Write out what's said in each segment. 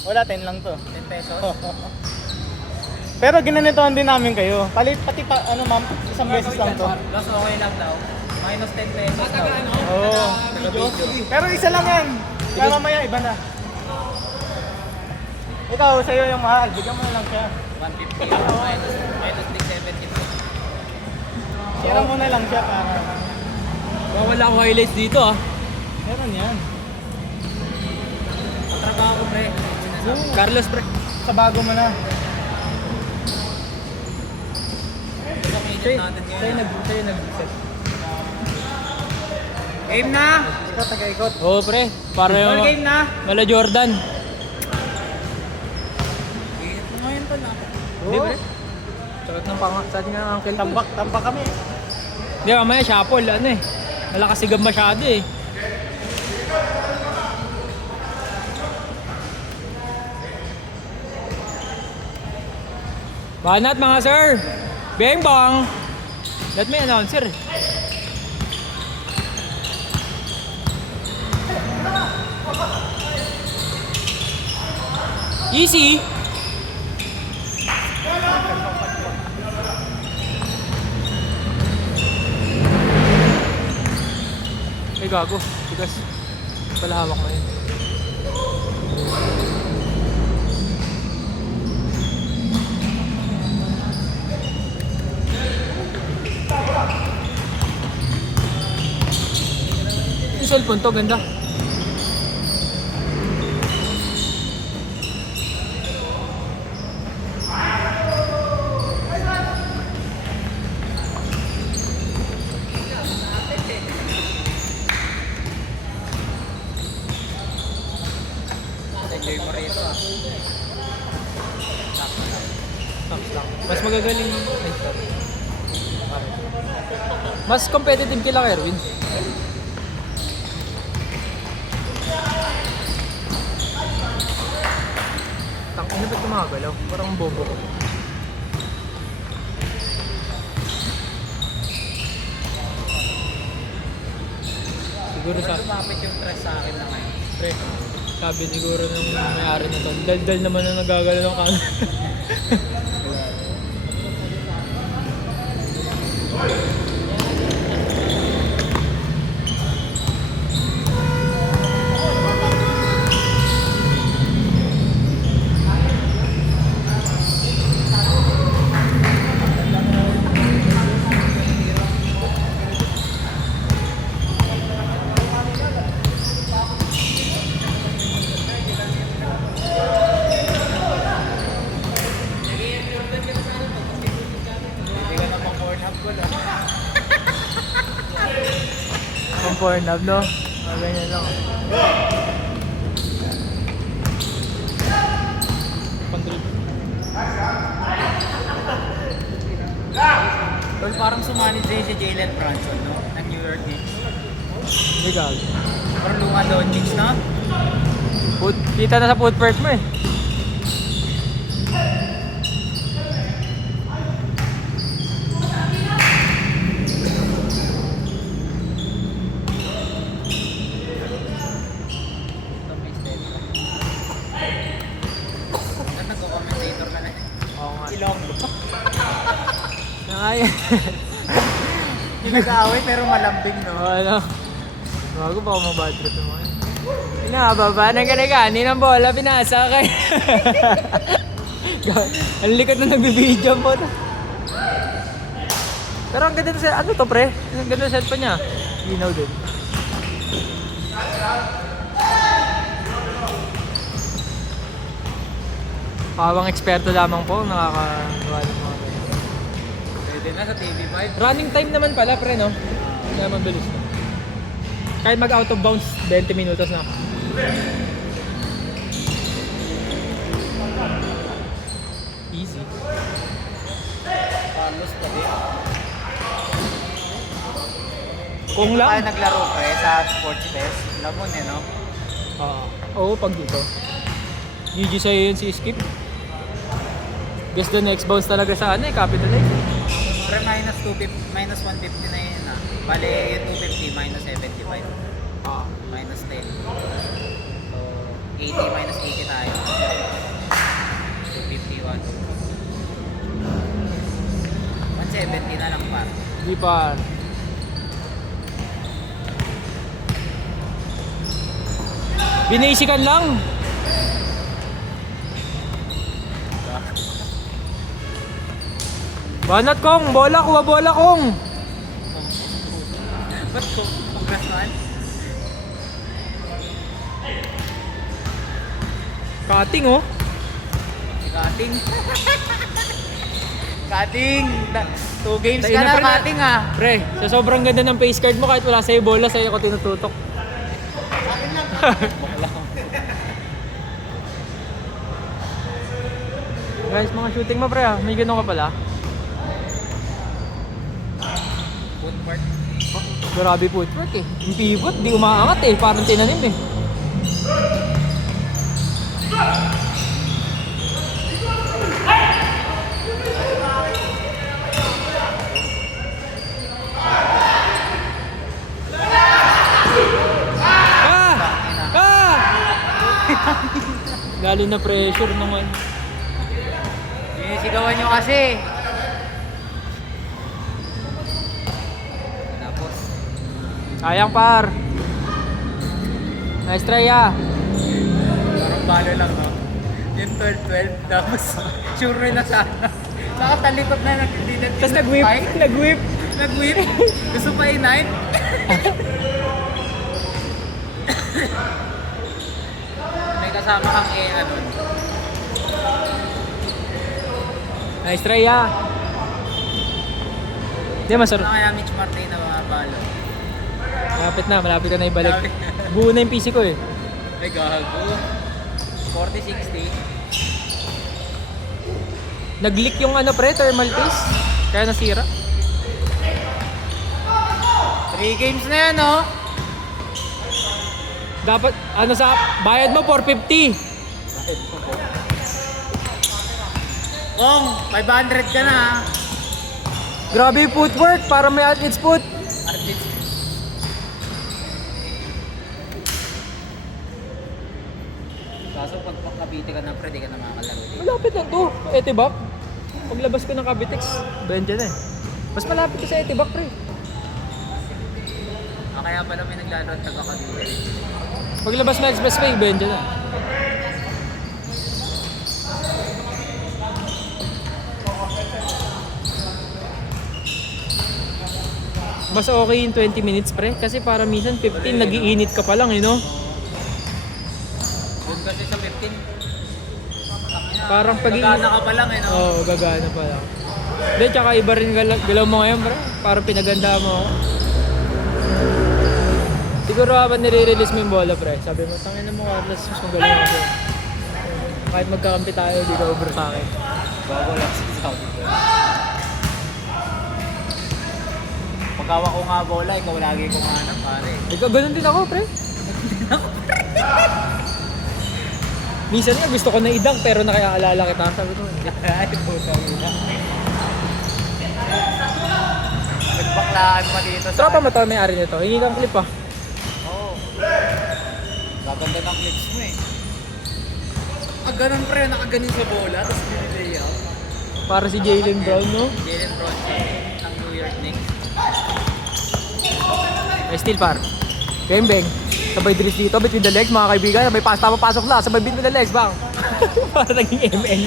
Wala, 10 lang to. 10 pesos. Pero ginanitoan din namin kayo. Pati pa, ano ma'am, isang beses lang to. Loss okay lang daw. Minus 10 pesos daw. Oo. Pero isa lang yan. Kaya mamaya iba na. Ikaw, sa'yo yung mahal. Bigyan mo na lang siya. 150 minus 370 po. Sira mo na lang siya para... Wala akong highlights dito ah. Meron yan. Ang trabaho ko pre. Carlos pre. Sa bago mo na. Ito ang agent natin ngayon. Sa'yo nag-set. Game na! Ikaw, taga-ikot. Oo pre. Para All yung game na! mala Jordan. Ingat mo ngayon to na. Hindi pre. Sakit ng panga. Sa atin nga ang uncle ko. Tambak kami. Hindi mamaya shuffle. Ano eh. Malakas sigam masyado eh. Banat mga sir! Beng bang! Let me announcer eh. Easy! Ay gago, tigas. Pala hawak mo yun. Yung cellphone to, ganda. Enjoy mo rito ah. Tax lang. Mas magagaling. Ay, sorry. Mas competitive kila Erwin. Tangina ba't gumagalaw? Parang bobo ko. Siguro Pero sa lumapit yung press sa akin na ngayon. pre, sabi siguro ng may-ari na to, daldal naman na nagagalaw ng camera. Hindi ka na pang Pornhub ko lang. Ang Pornhub, no? Ganyan lang. Pandrip. Tol, parang sumanid din si Jalen Brunson, no? Ng New York Knicks. Hindi gago. Parang Luka Doncic, no? Kita na sa food first mo eh. Ito may step. Saan nagko-commentator ka na? Oo nga. Ilonggo. Ay. Hindi nag-aaway pero malambing, no? Ano? Bago pa ako mabad trip mo. Pinababa na ganagani ng bola, pinasa kay. Ang likot na nagbibideo po na. Pero ang ganda sa ano to pre? Ang ganda sa cellphone niya. Ginaw din. Pawang eksperto lamang po nakakagawa ng mga ganyan. Pwede na sa TV5. Running time naman pala pre no? Kaya mabilis na. Kahit mag out of bounds 20 minutos na. Easy. Carlos pa din. Kung Tayo lang. naglaro sa sports fest. Lamon eh, no? Oo, pag dito. GG sa'yo yun si Skip. Guess the next bounce talaga sa ano eh, capitalize. Pero minus 250, minus 150 na yun ah. Bale, yung 250 minus 75. Minus 10. So, 80 minus 80 tayo. 70 na lang par. Di par. Binisikan lang. Banat kong, bola, kuha bola kong. Ba't ko? Congrats man. Cutting oh. Cutting. Cutting. 2 games Tayo ka na, na, pre, na. cutting ah. Pre, sa sobrang ganda ng face card mo kahit wala sa'yo bola, sa'yo ako tinututok. Guys, mga shooting mo pre ah. May ganun ka pala. Footwork. Grabe footwork eh. Yung pivot, di umaangat eh. Parang tinanim eh. Ah! Ah! Lalo na pressure naman. Sinisigawan nyo kasi. Tapos. Sayang par. Nice try ah. Parang balo lang, no? Yung 12-12, tapos sure na sana. Nakatalikot na, hindi na. Tapos nag-whip. Ay, Nag-whip. nag-whip. Gusto pa i-9. May kasama kang ano. Nice try ah. Hindi masarap. Ano kaya Mitch Martin na mga balo? Malapit ka na ibalik. Buo na yung PC ko eh. Ay, gago. 40-60. Nag-leak yung ano pre, thermal case. Kaya nasira. 3 games na yan, no? Dapat, ano sa, bayad mo 450. Kong, 500 ka na, ha? Grabe yung footwork, para may athlete's foot. Artist. Kaso pag Cavite ka na, pre, di ka na makakalaro dito. Malapit lang to, Etibak. Paglabas ko ng Cavitex, benda na eh. Mas malapit ko sa Etibak pre. Ah, kaya pala may naglalaro at taga-Cavite. Paglabas ng expressway, benda na. Mas okay yung 20 minutes pre, kasi para minsan 15, nagiinit ka pa lang eh no? Doon kasi sa 15. Parang pag-iinit. Gagana ka pa lang, eh, no? Oo, gagana pa lang. Hindi, tsaka iba rin galaw mo ngayon pre, parang pinaganda mo ako. Siguro habang nire-release mo yung bola pre, sabi mo, tangin na mo Carlos, mas magaling ako. Kahit magkakampi tayo, di ka over sa akin. Bago lang sa sabi ko. Pagkawa ko nga bola, ikaw lagi kong hanap, pare. Ikaw, ganun din ako pre. Minsan nga gusto ko na idang pero nakaalala kita. Sabi ko, Ay, puta mo na. Nagbaklaan pa dito sa... tropa mo to may-ari nito, hingi kang clip ah. Oo. Gaganda ng clips mo eh. Ah, ganun pre, nakaganin sa bola, tapos nililay out. Para si Jaylen Brown no? Jalen Bronson ng New York Knicks. Ay still par. Bang bang. Sabay dribble dito, between the legs mga kaibigan. Sabay pasta papasok na, sabay between the legs bang. Para naging MN.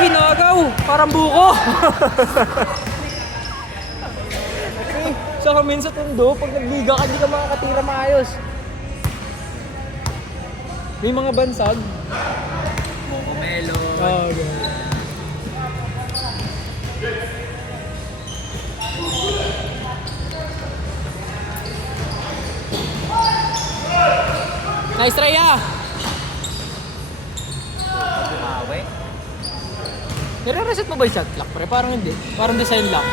Uy, nagaw! Parang buko! Sa kamin sa tundo, pag nagbiga ka, hindi ka makakatira maayos. May mga bansag. Moco Melon. Oh, okay. Nice try ah! Bumawi. Nire-reset mo ba yung shot clock pre? Parang hindi. Parang design lang.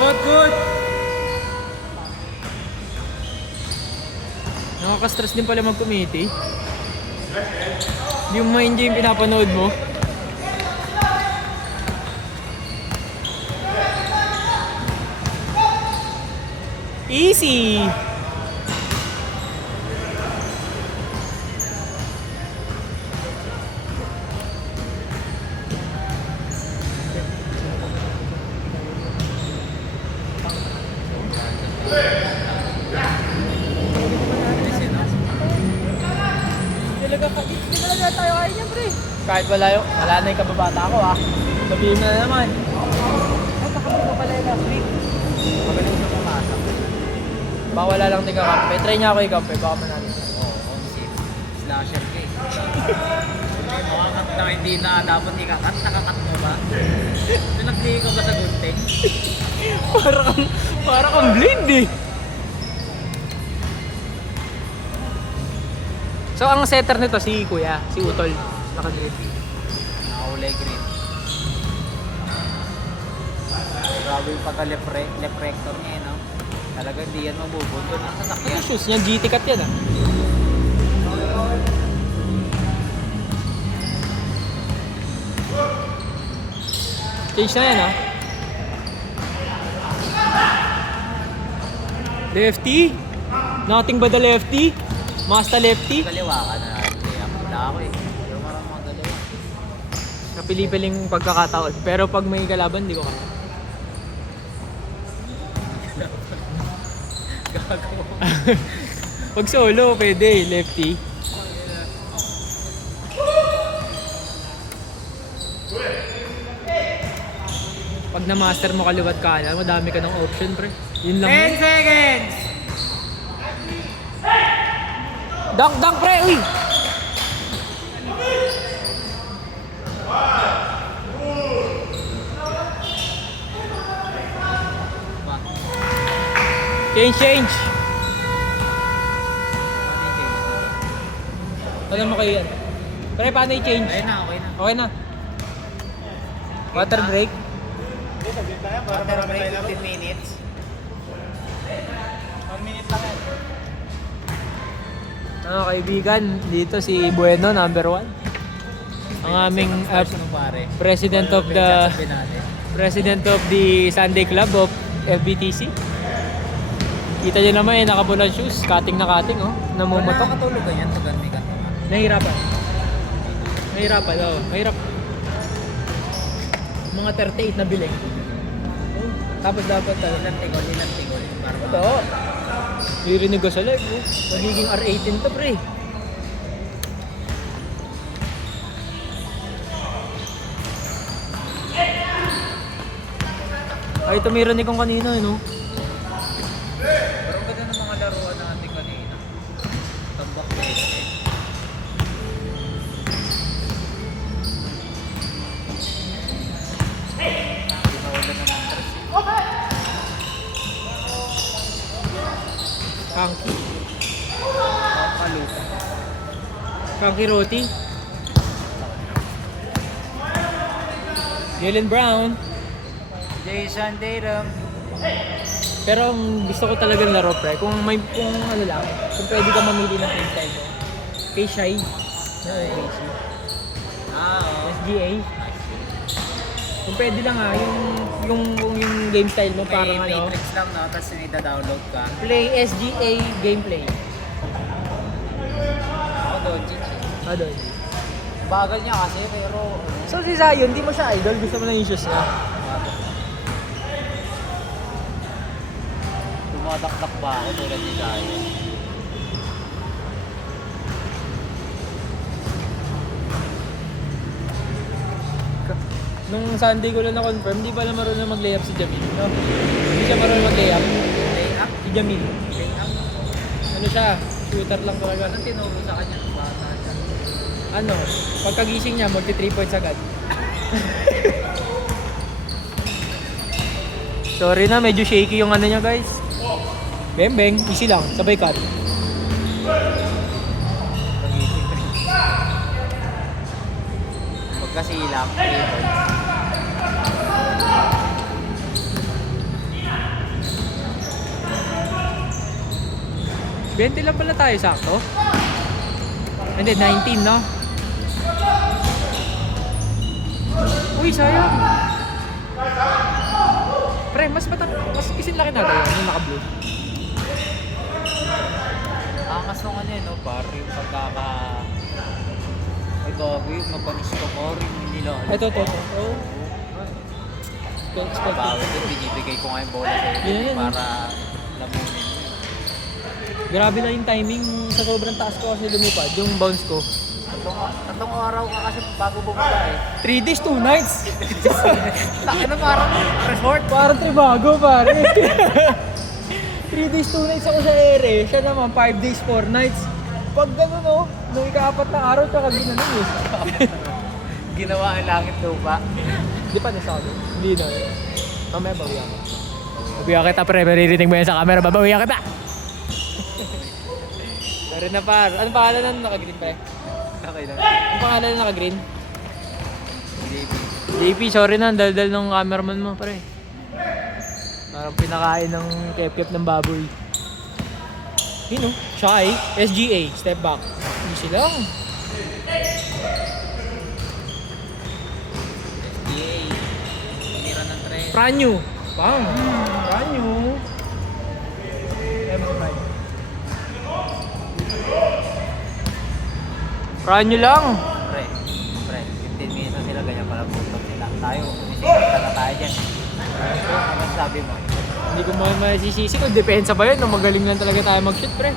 Good, good! Nakaka-stress din pala mag-committee. Hindi mo ma-enjoy yung pinapanood mo. Easy! Hindi talaga tayo kaya niya, pre. Kahit wala na yung kababata ko, ha. Sabihin na naman. Ay, kakabi ko pala yung last week. Magaling siya pumasok. Baka wala lang tingka kampe. Try niya ako i-kampe, baka manalo. Oo, on safe. Slasher ka eh. Makakat na hindi na dapat ikakat, nakakat mo ba? Pinagdihi ka ba sa gunting? Para kang blind, eh. So, ang setter nito si Kuya, si Utol. Naka-grip. Nakakulay green. Grabe yung pagka-leprector niya eh, no? Talaga hindi yan mabubundol ng sasakyan. Ano shoes niya? GT cut yan, ah. Change na yan, ah. Lefty? Nothing but the lefty? Master lefty? Kaliwa ka na natin. Wala ako eh. Pero marang mga kaliwa. Napili-piling pagkakataon. Pero pag may kalaban, di ko kaya. Gago. Pag solo, pwede. Lefty. Pag na-master mo kaliwat kanan, madami ka ng option, pre. Yun lang. 10 seconds! Dunk, pre! Uy! Ma, Change! paano yung change? Ano mo kayo yan? Pre, paano i-change? Ayun na, okay na. Okay na. Water break. Hindi, sabihin tayo para Water marami break, tayo laro. 15 minutes. 1 minute lang yan. Mga kaibigan, dito si Bueno, number 1. Ang aming Ano pare? president of the Sabi natin. president of the Sunday Club of FBTC. Kita niyo naman yung nakabulan shoes, cutting na cutting, oh. Namumotok. Nakakatulog ka yan pag may kanta ka. Nahirapan. Oo. Mahirap. Mga 38 na biling. Oh. Tapos dapat, Ilang tigol. Para ito. Nirinig ko sa live, oh. Magiging R18 to, pre. Ay, tumira ni kong kanina, no? Pero ganda ng mga laruan natin kanina. Tambak na yun eh. Hindi na wala ng interest eh. Kanki. Paluta. Kanki roti. Jalen Brown. Jason Tatum. Pero ang gusto ko talagang laro, pre, kung ano lang, kung pwede ka mamili ng playstyle mo. Kay Shai. Oo. SGA. Kung pwede lang yung game style mo parang May ano, Matrix lang no, tapos nida-download ka. play SGA gameplay. Ako doon, Jits eh. Doon. Bagal niya kasi pero So si Zion, di mo siya idol, gusto mo na yung shoes niya. tumadakdak ba ako tulad ni Zion? Nung Sunday ko lang na-confirm, di pala marunong mag-layup si Jamil. No? Hindi siya marunong mag-layup. Layup? Si Jamil. Layup? Ano siya, shooter lang talaga. Anong tinuro sa kanya ng bata siya? Ano, pagkagising niya, magti 3 points agad. Sorry na, medyo shaky yung ano niya guys. Beng, easy lang, sabay cut. Pag-isip rin. Pagkasilap, 3 points. Bente lang pala tayo, sakto? Hindi, 19, no? Uy, sayang. Pre, mas isin laki natin yan, yung naka-blue. Angas nung ano no, pare, yung pagkaka... Ay, gago yung mapanis ka mo rin, hindi nila. Ito. Oh. Bawi din, binibigay ko nga yung bola sa'yo Yun. para lamunin mo. Grabe na yung timing sa sobrang taas ko kasi lumipad, yung bounce ko. Tatlong araw ka kasi bago bumaba eh. 3 days, 2 nights. Laki na parang resort. Parang Tribago, pare. 3 days, 2 nights ako sa ere. Siya naman, 5 days, 4 nights. Pag gano'n, no? Nung ika-4 na araw, tsaka ginanon eh. Ginawa ang langit lupa. Di pa nasa ako. Hindi na. Mamaya, bawihan ka. Bawihan kita, pre. Maririnig mo yan sa camera. Babawihan kita! Pero na, par. Anong pangalan na naka-green, pre? Okay lang. Anong pangalan na naka-green? JP, sorry na. Daldal ng cameraman mo, pre. Parang pinakain ng kep-kep ng baboy. Yun, no? Shy. SGA. Step back. Easy lang. Yay. Tira ng tren. Pranyo. Bang. Pranyo. Pranyo lang. Pre, 15 minutes na sila, ganyan pala putok sila. Tayo, umisikap na tayo dyan. Ano sabi mo? Hindi ko masisisi kung depensa ba yun o magaling lang talaga tayo mag-shoot, pre.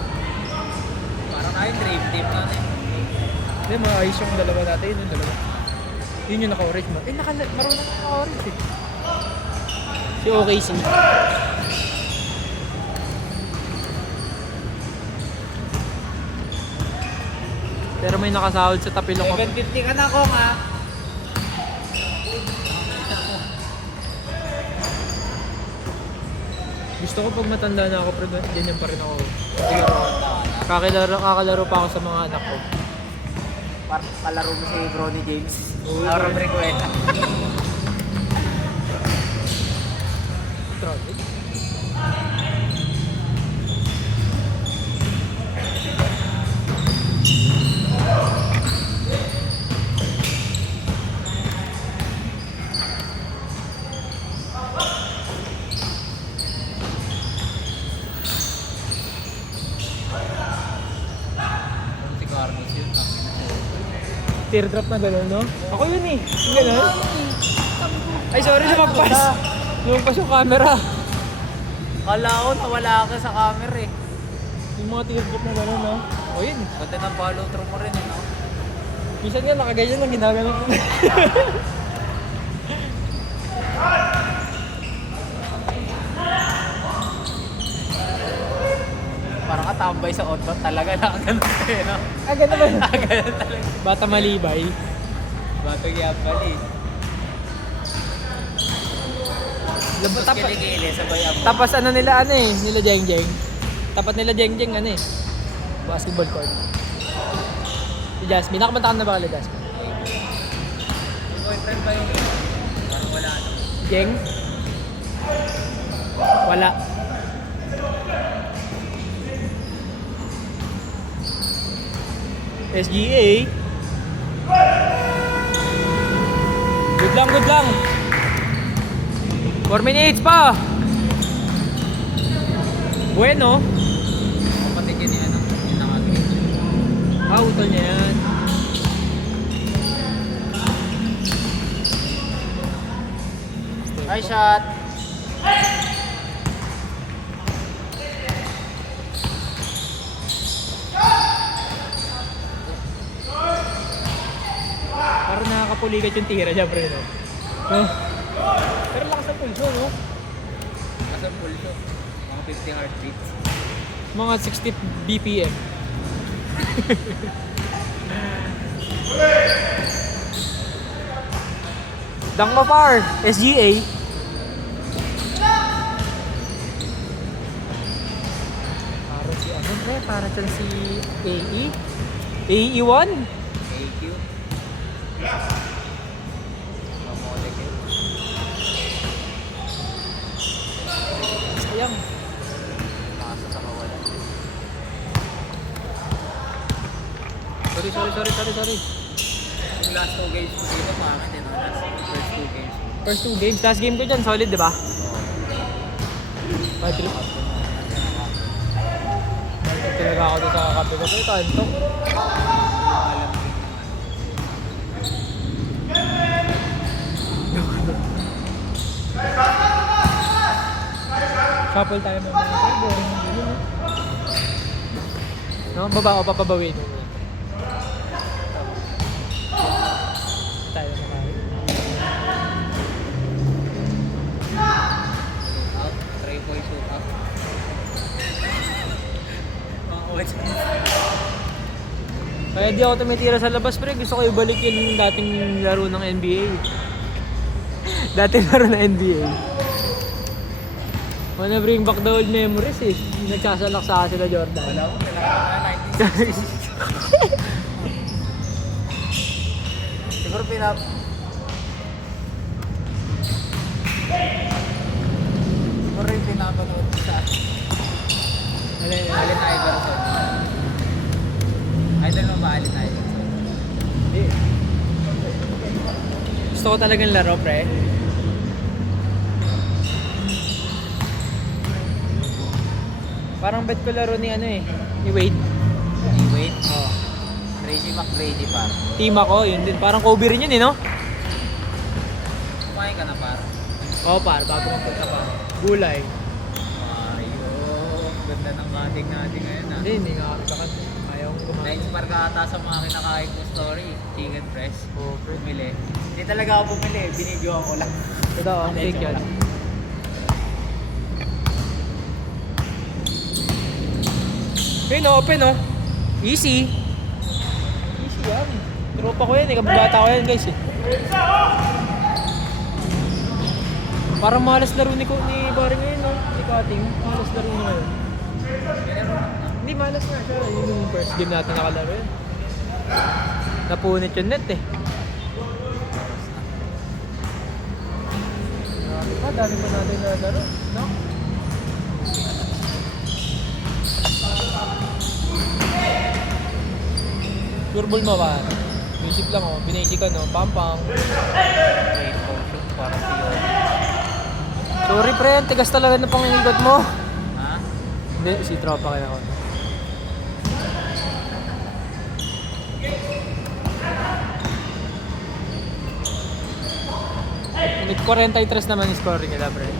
Parang tayo dream team na eh. Hindi, maayos yung dalawa natin. Yun yung dalawa. Yun yung naka-orange mo. Eh, marunong naka-orange eh. Si OKC. Pero may nakasahod sa tapilok ko. 750 ka na kong ha. Gusto ko pag matanda na ako, pero ganyan pa rin ako. Siguro Kakalaro pa ako sa mga anak ko. parang kalaro mo si Bronny James. Oo. Laura Bricuela. Traffic. Si Carlos yun. Teardrop na gano'n, no? Ako yun eh. Yung gano'n. Ay, sorry, lumagpas. Lumagpas yung camera. Kala ko nawala ka sa camera eh. Yung mga teardrop na gano'n, no? O yun. Ganda ng follow through mo rin eh, no? Minsan nga nakaganyan lang ginagano ko. Parang katambay sa outbound talaga na ganun eh, no? Ah, gano'n ba yun? Ganun talaga. Bata malibay. Batang yapali. Labas Tapa- kiligili, sabay amo. Tapos ano nila nila Jeng Jeng. Tapat nila Jeng Jeng basketball court. Si Jasmine, nakamanta ka na ba kala Jasmine? Yung boyfriend ba yung parang wala na. Jeng? Wala. SGA. Good lang, good lang. 4 minutes pa. Bueno. Kapatikin niya ano, yung nakagay. Utol niya yan. Hi, shot! Parang nakakapulikat yung tira niya, pre, no? No? Pero lakas ng pulso, no? Kasang pulso. Mga 50 heartbeats. Mga 60 BPM. Dang mo par, SGA. Parang si ano, pre? Parang siyang si AE. AE1? AQ. Mamolekil. Sayang. Nasa sa kawalan. Sorry. Yung last 2 games ko dito, pangit eh, no? First 2 games. First 2 games. Last game ko dyan, solid, di ba? 5-3. Talaga ako doon sa kakape ko. Ito, antok. Alam ko Shuffle tayo mga boring dito, no? No, baba o papabawin mo. Watch this. Kaya di ako tumitira sa labas, pre. Gusto ko ibalik yung dating laro ng NBA. Dating laro ng NBA. Wanna bring back the old memories eh. Nagsasalak sa akin sila Jordan. Wala ko, kailangan na 1960s. Siguro Siguro yung pinapanood ko sa Allen Iverson. Idol mo ba Allen Iverson? Hindi. Gusto ko talagang laro, pre. Parang bet ko laro ni ano eh. Ni Wade. Hey, wait. Oh. Tracy McGrady pa. Team ako, yun din. Parang Kobe rin yun eh, no? Kumain ka na par. Oo, par. Bago magpunta pa. Gulay. Mario. Ganda ng cutting natin ngayon ah. Hindi nga kami kakat. Ayaw kong kumain. Na-inspire ka ata sa mga kinakain ko story. Chicken breast. Oo, pre. Bumili. Hindi talaga ako bumili. Binidyoan ko lang. Totoo, ang fake yan. Ayun, open oh. Easy. Easy yan. Tropa ko yan eh. Kababata ko yan guys eh. Parang malas laro ni Barry ngayon no? Ni Cutting. Malas laro niya ngayon. Hindi malas nga siya. Yun yung first game natin nakalaro yun. Napunit yung net eh. Grabe pa, dami pa natin na laro. No? Surbol mo ba? Music lang oh, binasic ka no, pampang. Wait, potion. Parang siyo. Sorry pre, ang tigas talaga ng pangingigot mo. Ha? Hindi, si tropa kaya ako. Nag-43 naman yung scoring nila pre.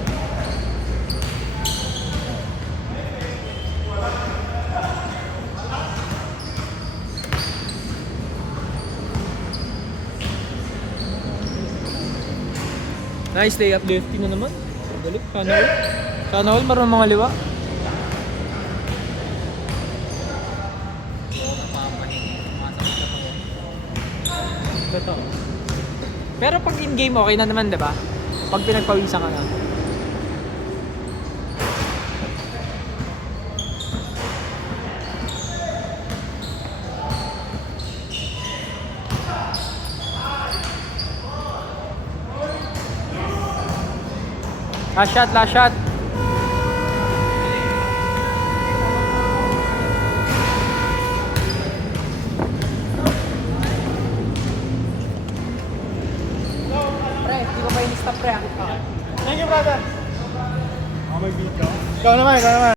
Nice day uplifting na naman. Galit, sana all. Sana all, marunong mga liwa. Oo, mapapahingi. Sumasakit na ako. Totoo. Pero pag in-game okay na naman, diba? Pag pinagpawisan ka na. Last shot, last shot. Pre, di ko pa in-stop pre. Thank you, brother. Ikaw naman, ikaw naman.